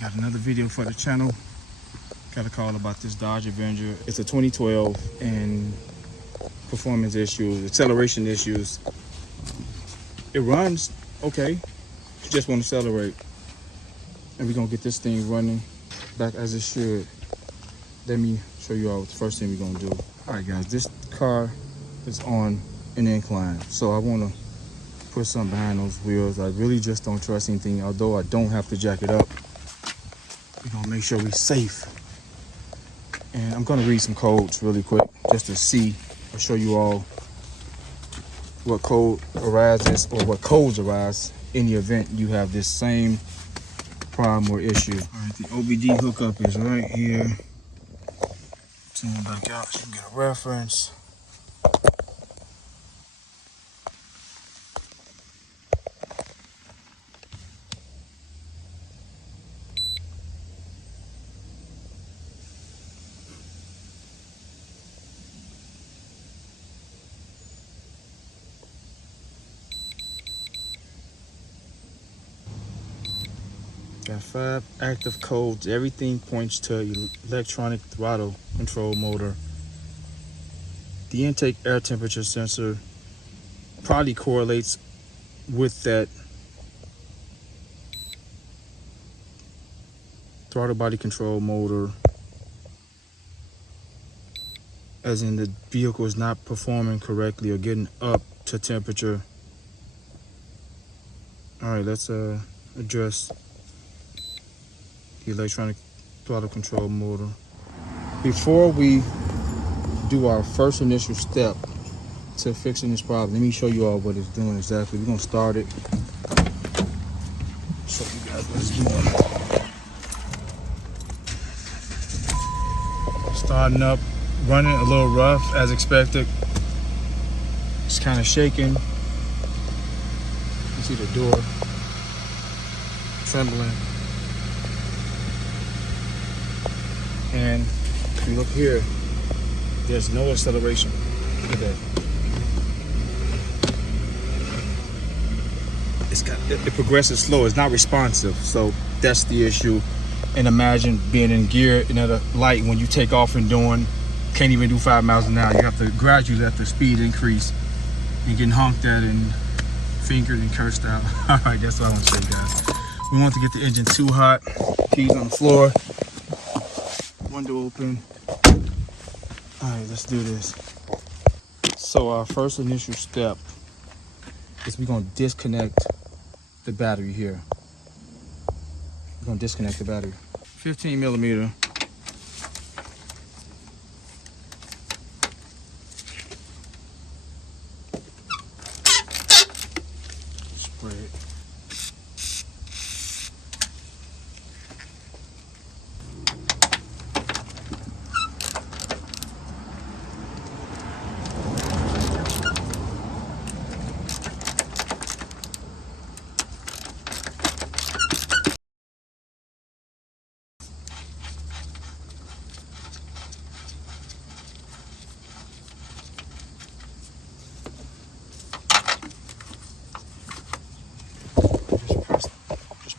Got another video for the channel. Got a call about this Dodge Avenger. It's a 2012 and performance issues, acceleration issues. It runs okay. You just want to accelerate. And we're gonna get this thing running back as it should. Let me show you all the first thing we're gonna do. All right guys, this car is on an incline. So I wanna put something behind those wheels. I really just don't trust anything, although I don't have to jack it up. We're gonna make sure we're safe. And I'm gonna read some codes really quick just to see or show you all what code arises or what codes arise in the event you have this same problem or issue. All right, the OBD hookup is right here. Zoom back out so you can get a reference. Got 5 active codes. Everything points to electronic throttle control motor. The intake air temperature sensor probably correlates with that throttle body control motor, as in the vehicle is not performing correctly or getting up to temperature. All right, let's address the electronic throttle control motor. Before we do our first initial step to fixing this problem, let me show you all what it's doing exactly. We're gonna start it. Show you guys what it's doing. Starting up, running a little rough as expected. It's kind of shaking. You see the door trembling. And if you look here, there's no acceleration. Look at that. It progresses slow. It's not responsive. So that's the issue. And imagine being in gear and at a light when you take off and can't even do 5 miles an hour. You have to gradually let the speed increase and getting honked at and fingered and cursed out. All right, that's what I want to say, guys. We want to get the engine too hot. Keys on the floor. Window open. All right, let's do this. So our first initial step is we're gonna disconnect the battery here. We're gonna disconnect the battery. 15 millimeter. Spray it.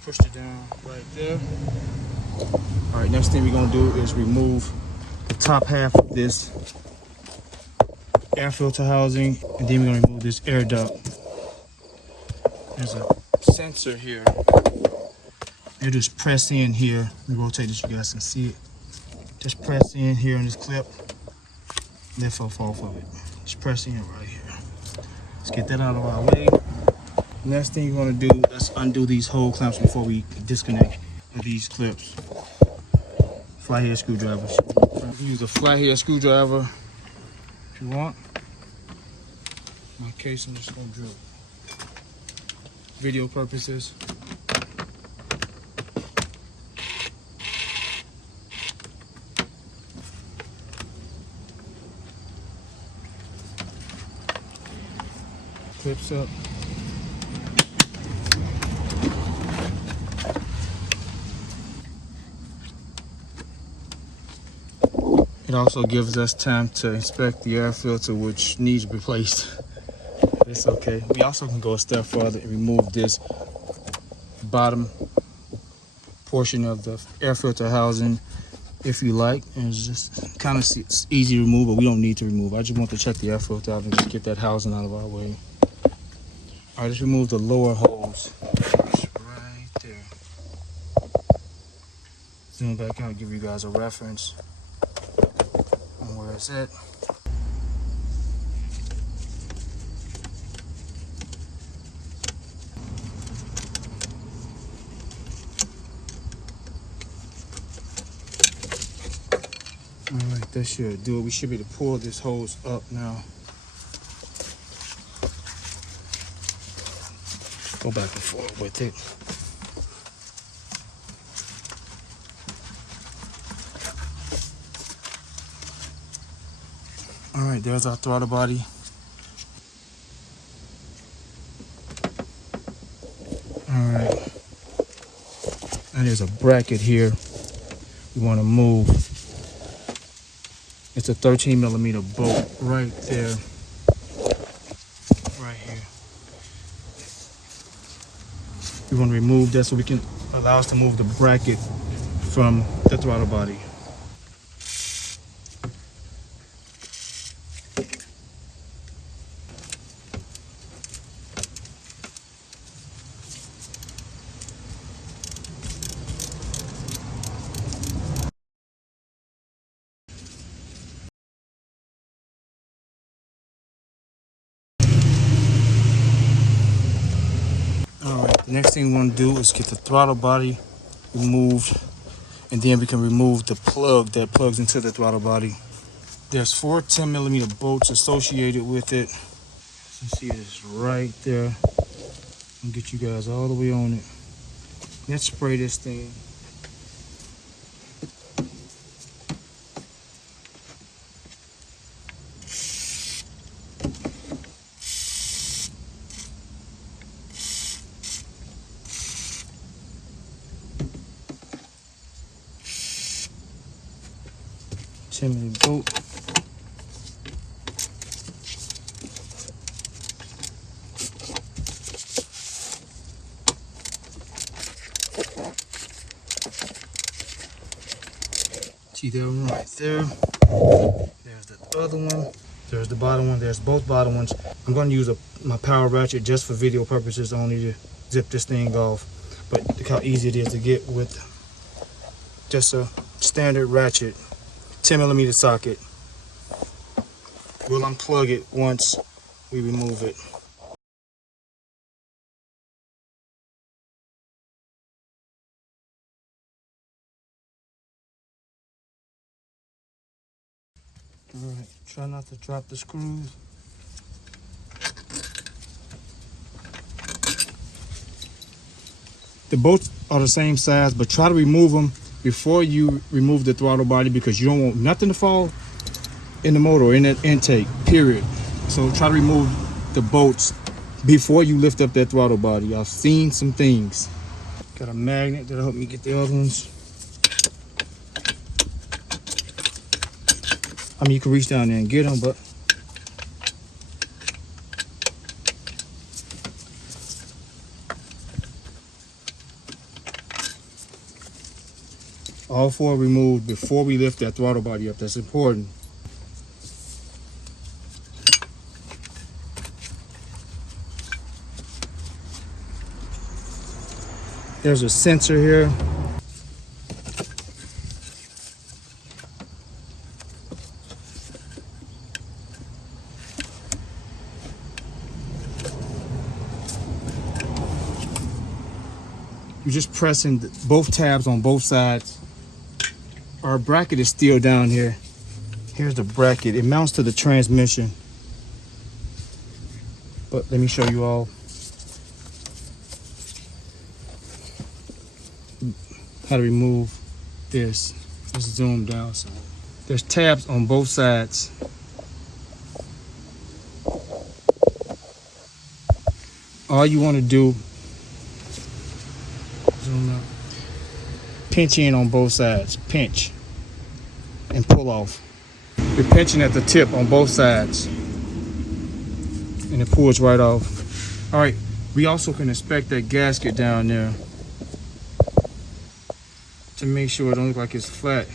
Pushed it down right there. All right, next thing we're gonna do is remove the top half of this air filter housing, and then we're gonna remove this air duct. There's a sensor here. You just press in here. Let me rotate this so you guys can see it. Just press in here in this clip. Lift off of it. Just press in right here. Let's get that out of our way. Next thing you want to do, let's undo these hole clamps before we disconnect these clips. Flathead screwdriver. You can use a flathead screwdriver if you want. In my case, I'm just going to drill. Video purposes. Clips up. It also gives us time to inspect the air filter, which needs replaced. It's okay. We also can go a step further and remove this bottom portion of the air filter housing if you like. And it's just kind of easy to remove, but we don't need to remove. I just want to check the air filter out and just get that housing out of our way. All right, let's remove the lower hose. Right there. Zoom back out, give you guys a reference on where it's at. All right, that should do it. We should be able to pull this hose up now. Go back and forth with it. All right, there's our throttle body. All right, and there's a bracket here we want to move. It's a 13mm bolt right there, right here. We want to remove that so we can allow us to move the bracket from the throttle body. The next thing we want to do is get the throttle body removed, and then we can remove the plug that plugs into the throttle body. There's 4 10mm bolts associated with it. You see it's right there. I'll get you guys all the way on it. Let's spray this thing. Bolt. See that one right there. There's the other one. There's the bottom one. There's both bottom ones. I'm going to use my power ratchet just for video purposes only to zip this thing off. But look how easy it is to get with just a standard ratchet. 10mm socket. We'll unplug it once we remove it. All right, try not to drop the screws. The bolts are the same size, but try to remove them before you remove the throttle body, because you don't want nothing to fall in the motor or in that intake, period. So try to remove the bolts before you lift up that throttle body. I've seen some things. Got a magnet that'll help me get the other ones. I mean, you can reach down there and get them, but all 4 removed before we lift that throttle body up. That's important. There's a sensor here. You're just pressing both tabs on both sides. Our bracket is still down here. Here's the bracket. It mounts to the transmission. But let me show you all how to remove this. Let's zoom down. So there's tabs on both sides. All you want to do, zoom out, pinch in on both sides. Pinch and pull off. You're pinching at the tip on both sides, and it pulls right off. All right, we also can inspect that gasket down there. to make sure it don't look like it's flat.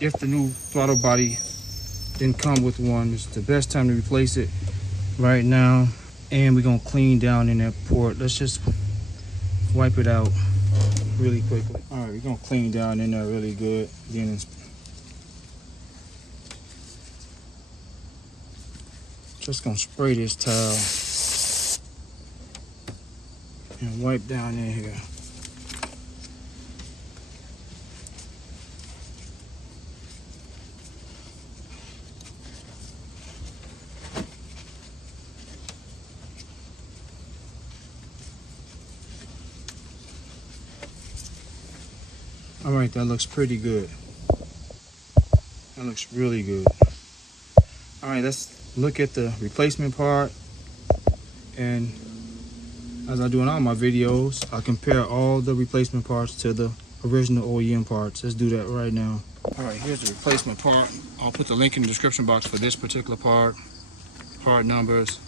If the new throttle body didn't come with one, it's the best time to replace it right now. And we're gonna clean down in that port. Let's just wipe it out really quickly. All right, we're gonna clean down in there really good. Then just gonna spray this towel and wipe down in here. All right, that looks pretty good. That looks really good. All right, let's look at the replacement part. And as I do in all my videos, I compare all the replacement parts to the original OEM parts. Let's do that right now. All right, here's the replacement part. I'll put the link in the description box for this particular part. Part numbers.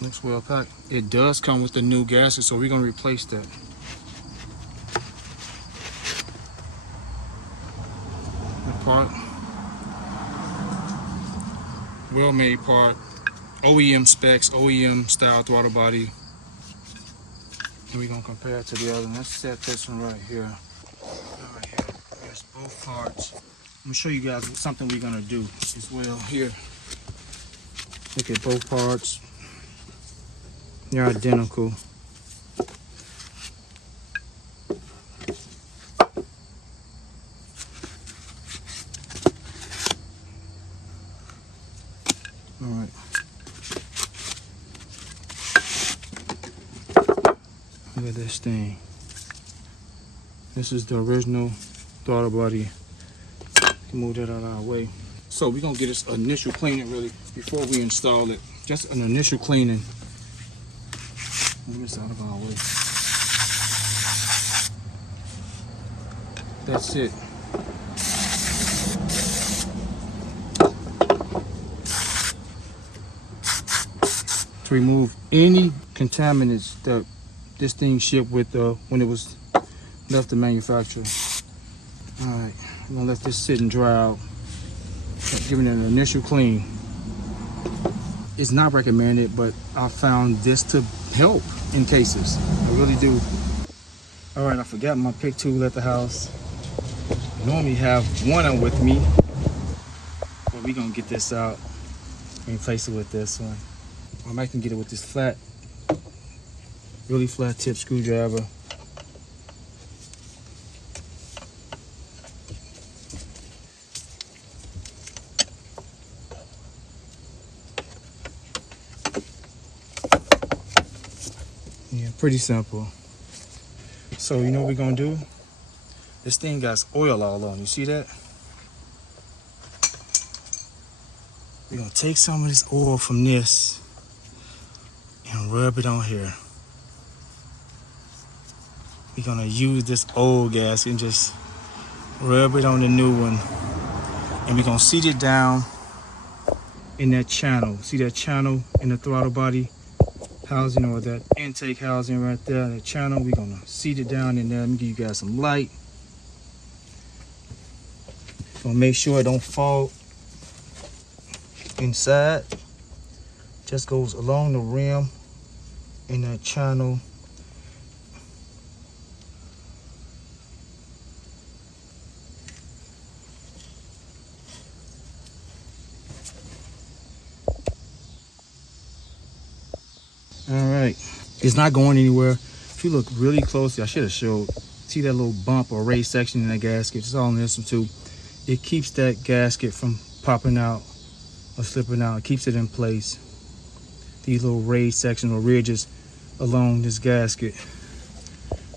Looks well packed. It does come with the new gasket, so we're gonna replace that. Part, well-made part, OEM specs, OEM style throttle body, and we're gonna compare it to the other one. Let's set this one right here. All right, here's both parts. I'm gonna show you guys something we're gonna do as well here. Look at both parts. They're identical. All right. Look at this thing. This is the original throttle body. Move that out of our way. So we're gonna get this initial cleaning really before we install it. Just an initial cleaning. Move this out of our way. That's it. To remove any contaminants that this thing shipped with when it was left the manufacturer. All right, I'm gonna let this sit and dry out. Giving it an initial clean. It's not recommended, but I found this to help in cases. I really do. All right, I forgot my pick tool at the house. I normally have one with me, but we're gonna get this out and replace it with this one. I might can get it with this flat, really flat tip screwdriver. Yeah, pretty simple. So you know what we're gonna do? This thing got oil all on, you see that? We're gonna take some of this oil from this and rub it on here. We're gonna use this old gasket and just rub it on the new one. And we're gonna seat it down in that channel. See that channel in the throttle body housing, or that intake housing right there, the channel? We're gonna seat it down in there. Let me give you guys some light. Gonna make sure it don't fall inside. Just goes along the rim in that channel. All right, it's not going anywhere. If you look really closely, I should have showed. See that little bump or raised section in that gasket? It's all in this one too. It keeps that gasket from popping out or slipping out. It keeps it in place. These little raised sections or ridges along this gasket.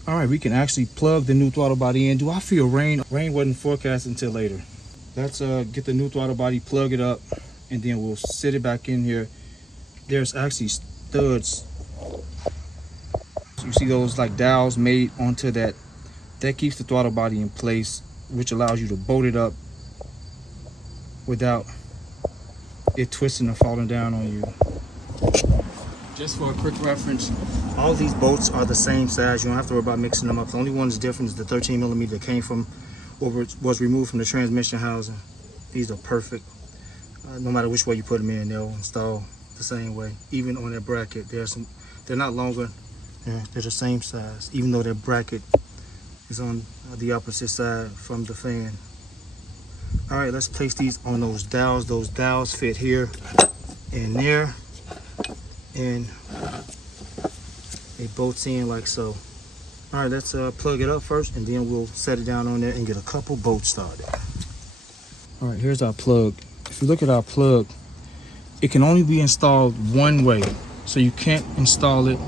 All right, we can actually plug the new throttle body in. Do I feel rain? Rain wasn't forecasted until later. Let's get the new throttle body, plug it up, and then we'll sit it back in here. There's actually studs. You see those like dowels made onto that. That keeps the throttle body in place, which allows you to bolt it up without it twisting or falling down on you. Just for a quick reference, all these bolts are the same size. You don't have to worry about mixing them up. The only one that's different is the 13 millimeter that came from, or was removed from the transmission housing. These are perfect. No matter which way you put them in, they'll install the same way. Even on that bracket, they're not longer. They're the same size, even though that bracket is on the opposite side from the fan. All right, let's place these on those dowels. Those dowels fit here and there, and it bolts in like so. All right, let's plug it up first, and then we'll set it down on there and get a couple bolts started. All right, here's our plug. If you look at our plug, it can only be installed one way, so you can't install it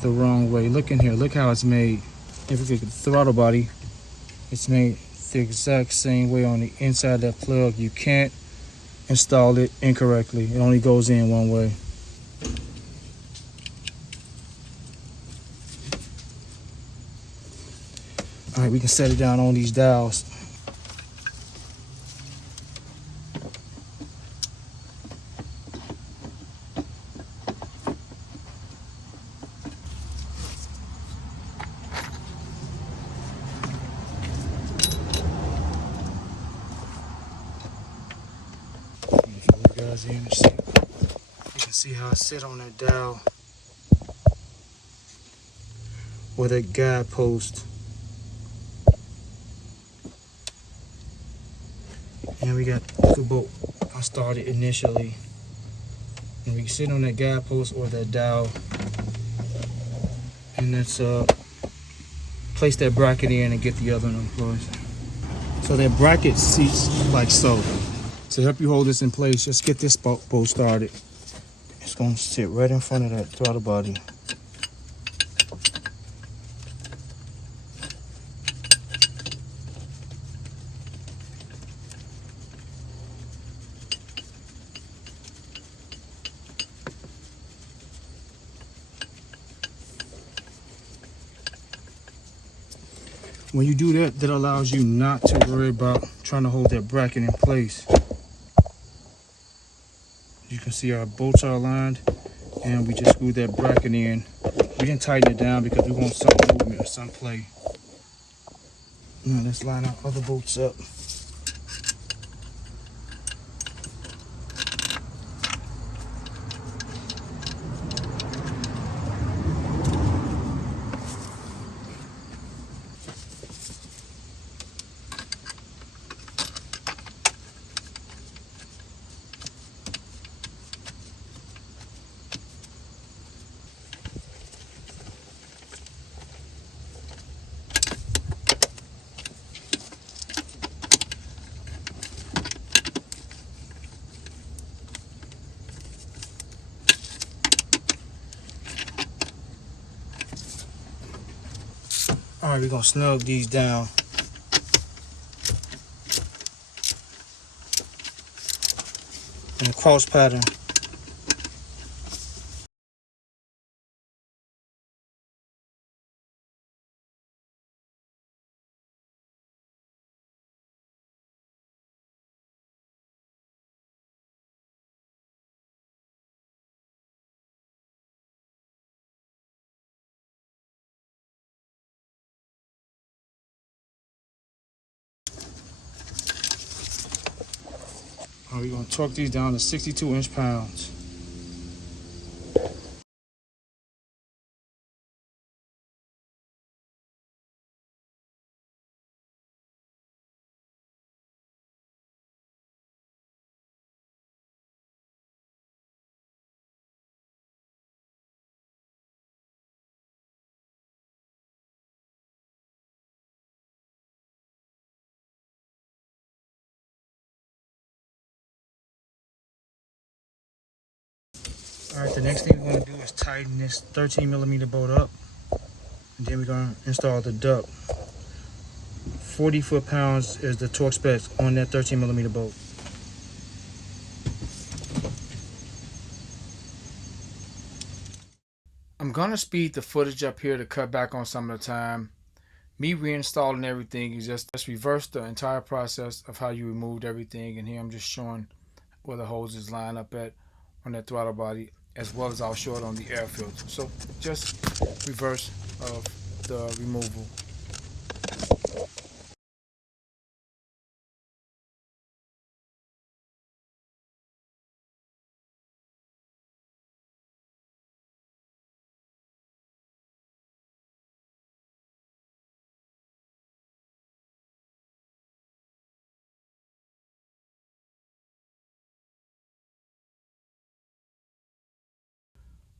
the wrong way. Look in here, look how it's made. If you look at the throttle body, it's made the exact same way on the inside of that plug. You can't install it incorrectly. It only goes in one way. All right, we can set it down on these dowels. In and see. You can see how I sit on that dowel or that guide post, and we got the bolt I started initially, and we can sit on that guide post or that dowel, and let's place that bracket in and get the other one in place. So that bracket seats like so. To help you hold this in place, just get this bolt started. It's going to sit right in front of that throttle body. When you do that, that allows you not to worry about trying to hold that bracket in place. You can see our bolts are aligned, and we just screwed that bracket in. We didn't tighten it down because we want some movement or some play. Now let's line our other bolts up. All right, we're gonna snug these down. In a cross pattern. All right, we're gonna torque these down to 62 inch-pounds. All right, the next thing we're gonna do is tighten this 13 millimeter bolt up, and then we're gonna install the duct. 40 foot-pounds is the torque specs on that 13 millimeter bolt. I'm gonna speed the footage up here to cut back on some of the time. Me reinstalling everything is just reverse the entire process of how you removed everything, and here I'm just showing where the hoses line up at on that throttle body. as well as I was short on the air filter. So just reverse of the removal.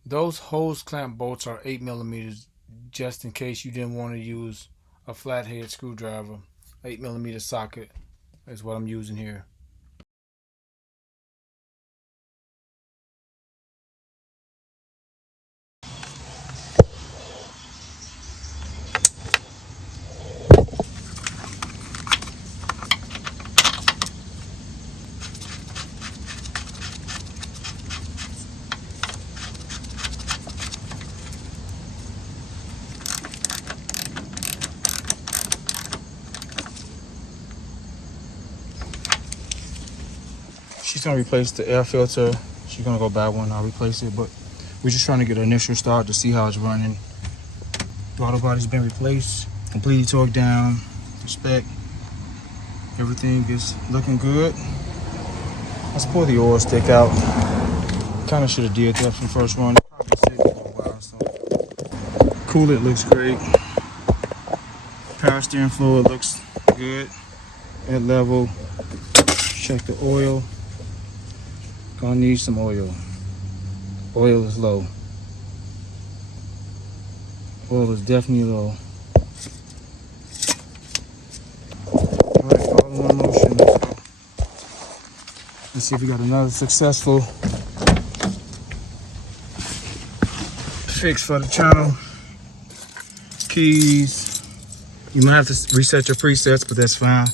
Those hose clamp bolts are 8 millimeters, just in case you didn't want to use a flathead screwdriver. 8 millimeter socket is what I'm using here. She's gonna replace the air filter. She's gonna go buy one. I'll replace it, but we're just trying to get an initial start to see how it's running. Throttle body's been replaced, completely torqued down, spec. Everything is looking good. Let's pull the oil stick out. Kind of should have did that from the first one. Probably sitting for a while, so. Coolant looks great. Power steering fluid looks good at level. Check the oil. Gonna need some oil. Oil is low. Oil is definitely low. Alright, all in one motion. Let's see if we got another successful fix for the channel. Keys. You might have to reset your presets, but that's fine.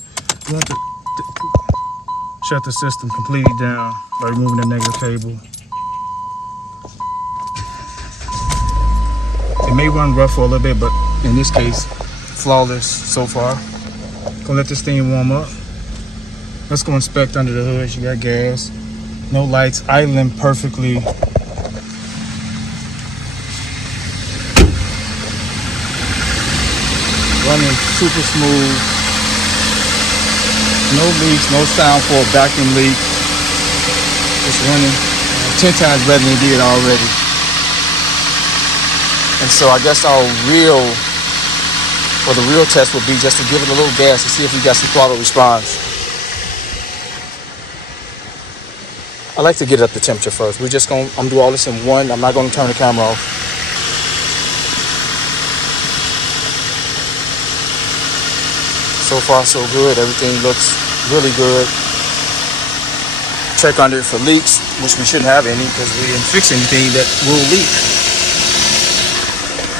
You want to shut the system completely down by removing the negative cable. It may run rough for a little bit, but in this case, flawless so far. Gonna let this thing warm up. Let's go inspect under the hood. You got gas, no lights, idling perfectly. Running super smooth. No leaks, no sound for a vacuum leak. It's running 10 times better than it did already. And so I guess the real test would be just to give it a little gas to see if we got some throttle response. I like to get it up to temperature first. I'm gonna do all this in one. I'm not gonna turn the camera off. So far so good. Everything looks really good. Check under it for leaks, which we shouldn't have any because we didn't fix anything that will leak.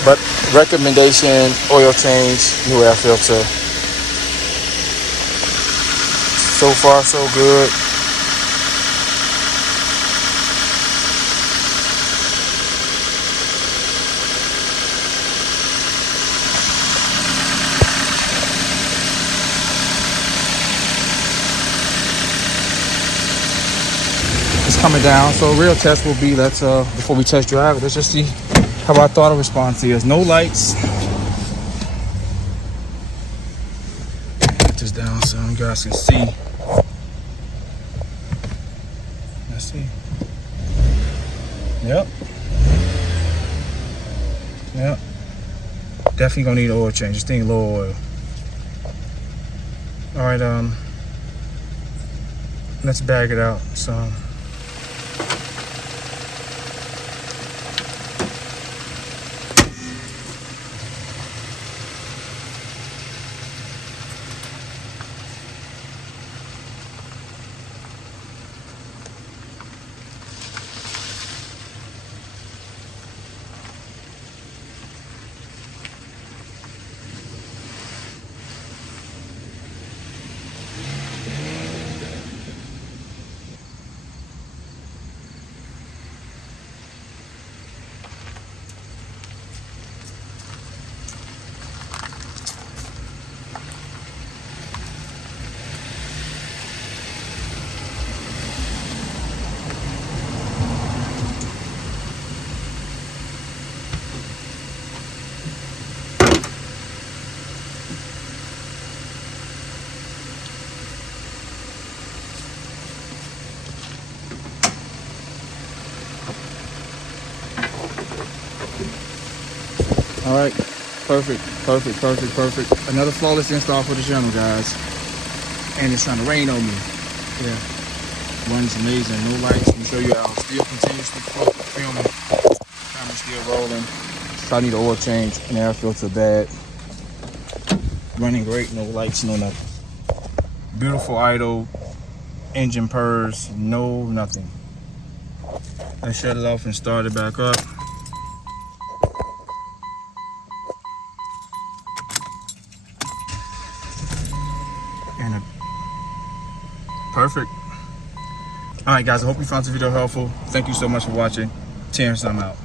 But recommendation, oil change, new air filter. So far so good. Coming down, so a real test will be before we test drive it, let's just see how our throttle response is. No lights. Put this down so you guys can see. Let's see. Yep. Definitely gonna need an oil change. This thing low oil. All right, let's bag it out. So. All right, perfect. Another flawless install for the channel, guys. And it's trying to rain on me. Yeah, runs amazing. No lights. Let me show you how. Still continuously filming. Camera's still rolling. So I need an oil change and air filter bad. Running great. No lights, no nothing. Beautiful idle. Engine purrs. No nothing. Let's shut it off and start it back up. And perfect. All right, guys, I hope you found this video helpful. Thank you so much for watching. Terrence, I'm out.